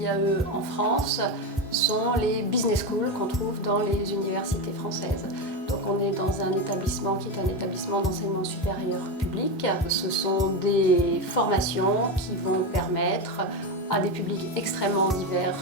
l'IAE en France sont les business schools qu'on trouve dans les universités françaises. Donc on est dans un établissement qui est un établissement d'enseignement supérieur public. Ce sont des formations qui vont permettre à des publics extrêmement divers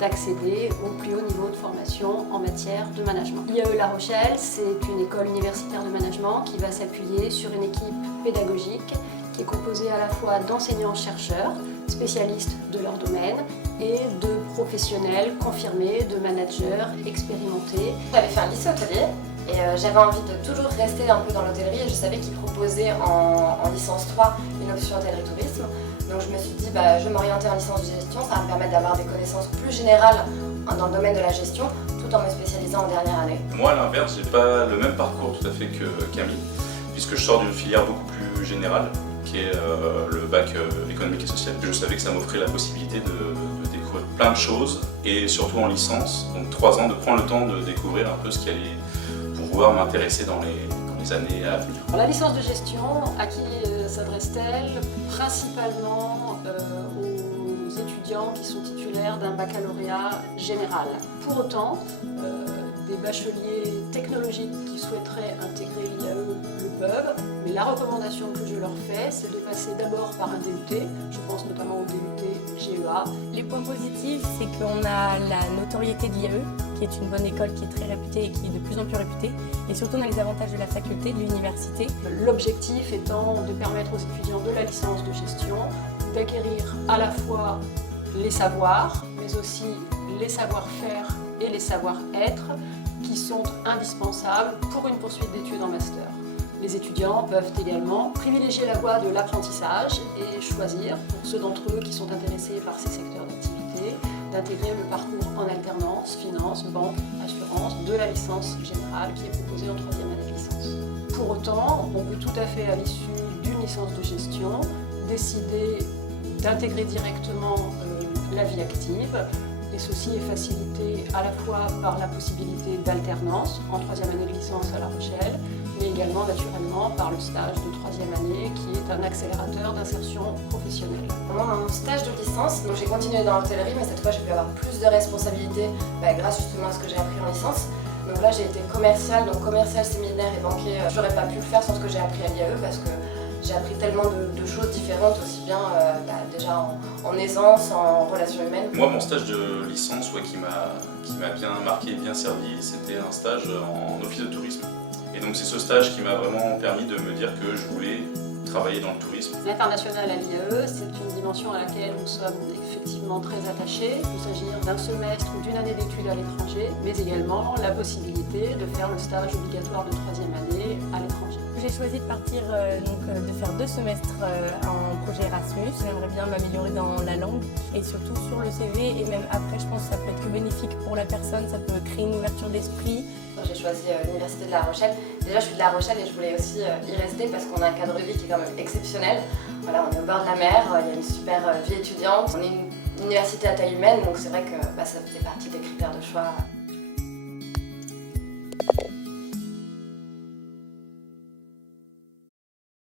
d'accéder au plus haut niveau de formation en matière de management. l'IAE La Rochelle, c'est une école universitaire de management qui va s'appuyer sur une équipe pédagogique qui est composée à la fois d'enseignants-chercheurs, spécialistes de leur domaine, et de professionnels confirmés, de managers expérimentés. J'avais fait un lycée hôtelier et j'avais envie de toujours rester un peu dans l'hôtellerie et je savais qu'ils proposaient en licence 3 une option hôtellerie-tourisme. Donc je me suis dit, je vais m'orienter en licence de gestion, ça va me permettre d'avoir des connaissances plus générales dans le domaine de la gestion, tout en me spécialisant en dernière année. Moi, à l'inverse, j'ai pas le même parcours tout à fait que Camille, puisque je sors d'une filière beaucoup plus générale, qui est le bac économique et social. Je savais que ça m'offrait la possibilité de découvrir plein de choses, et surtout en licence, donc 3 ans, de prendre le temps de découvrir un peu ce qui allait pouvoir m'intéresser dans les années à venir. La licence de gestion, à qui s'adresse-t-elle? Principalement aux étudiants qui sont titulaires d'un baccalauréat général. Pour autant, des bacheliers technologiques qui souhaiteraient intégrer l'IAE le peuvent, mais la recommandation que je leur fais, c'est de passer d'abord par un DUT, je pense notamment au DUT GEA. Les points positifs, c'est qu'on a la notoriété de l'IAE, qui est une bonne école, qui est très réputée et qui est de plus en plus réputée, et surtout on a les avantages de la faculté, de l'université. L'objectif étant de permettre aux étudiants de la licence de gestion d'acquérir à la fois les savoirs, mais aussi les savoir-faire et les savoir-être qui sont indispensables pour une poursuite d'études en master. Les étudiants peuvent également privilégier la voie de l'apprentissage et choisir, pour ceux d'entre eux qui sont intéressés par ces secteurs d'activité, d'intégrer le parcours en alternance, finance, banque, assurance de la licence générale qui est proposée en 3e année de licence. Pour autant, on peut tout à fait, à l'issue d'une licence de gestion, décider d'intégrer directement la vie active. Et ceci est facilité à la fois par la possibilité d'alternance en 3e année de licence à La Rochelle, mais également naturellement par le stage de 3e année qui est un accélérateur d'insertion professionnelle. Pendant mon stage de licence, donc j'ai continué dans l'hôtellerie, mais cette fois j'ai pu avoir plus de responsabilités grâce justement à ce que j'ai appris en licence. Donc là j'ai été commerciale, donc commercial, séminaire et banquier. J'aurais pas pu le faire sans ce que j'ai appris à l'IAE parce que j'ai appris tellement de choses différentes, aussi bien déjà en aisance, en relations humaines. Moi, mon stage de licence qui m'a bien marqué et bien servi, c'était un stage en office de tourisme. Et donc c'est ce stage qui m'a vraiment permis de me dire que je voulais travailler dans le tourisme. L'international à l'IAE, c'est une dimension à laquelle nous sommes effectivement très attachés. Il peut s'agir d'un semestre ou d'une année d'études à l'étranger, mais également la possibilité de faire le stage obligatoire de 3e année à l'étranger. J'ai choisi de partir, de faire 2 semestres en projet Erasmus. J'aimerais bien m'améliorer dans la langue et surtout sur le CV et même après, je pense que ça peut être que bénéfique pour la personne, ça peut créer une ouverture d'esprit. J'ai choisi l'université de La Rochelle. Déjà, je suis de La Rochelle et je voulais aussi y rester parce qu'on a un cadre de vie qui est quand même exceptionnel. Voilà, on est au bord de la mer, il y a une super vie étudiante. On est une université à taille humaine, donc c'est vrai que ça faisait partie des critères de choix.